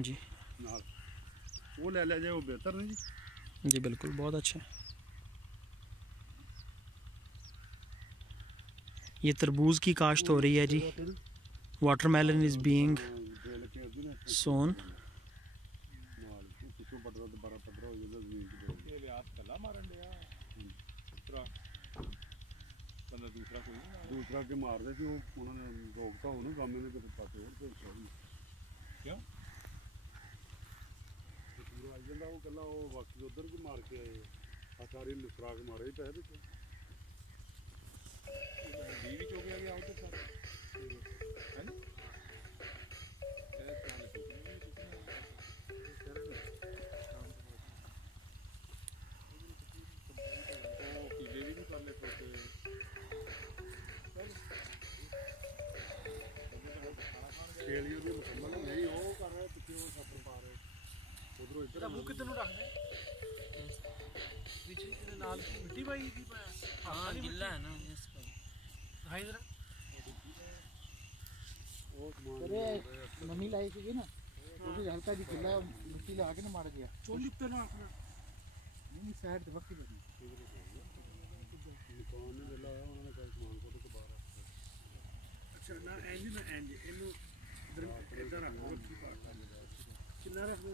जी नाल वो ले लिया जाए, वो बेहतर नहीं जी। जी बिल्कुल, बहुत अच्छा। ये तरबूज की काश्त हो रही है जी। वाटरमेलन इज़ बीइंग सोन। दूसरा के मारते सी, उन्होंने रोकता हो ना गामे ने किसी पास और भेजा ही क्यों पूरा आई जाता वो कला, वो बाकी उधर भी मार के आए सारी सुराख मारे ही पैसे पिछले भी चौक गया उधर सारे है ना। खेलियों की मुकम्मल नहीं हो कर रहे पिछले वो छात्र पा रहे उधरों इधर मुंह कितने रख दे पीछे नाल की मिट्टी पाई थी। हां गिल्ला है ना इसका भाई जरा अरे नमी लाई थी ना, वो भी हल्का भी गिल्ला मिट्टी लगा के ना मार गया चोली पे ना अपना नहीं साइड से वक्त लगी दुकान ने ला उन्होंने कहा सामान को तो बाहर अच्छा ना एंज इनू इधर रखो की पार्ट कितना रख दो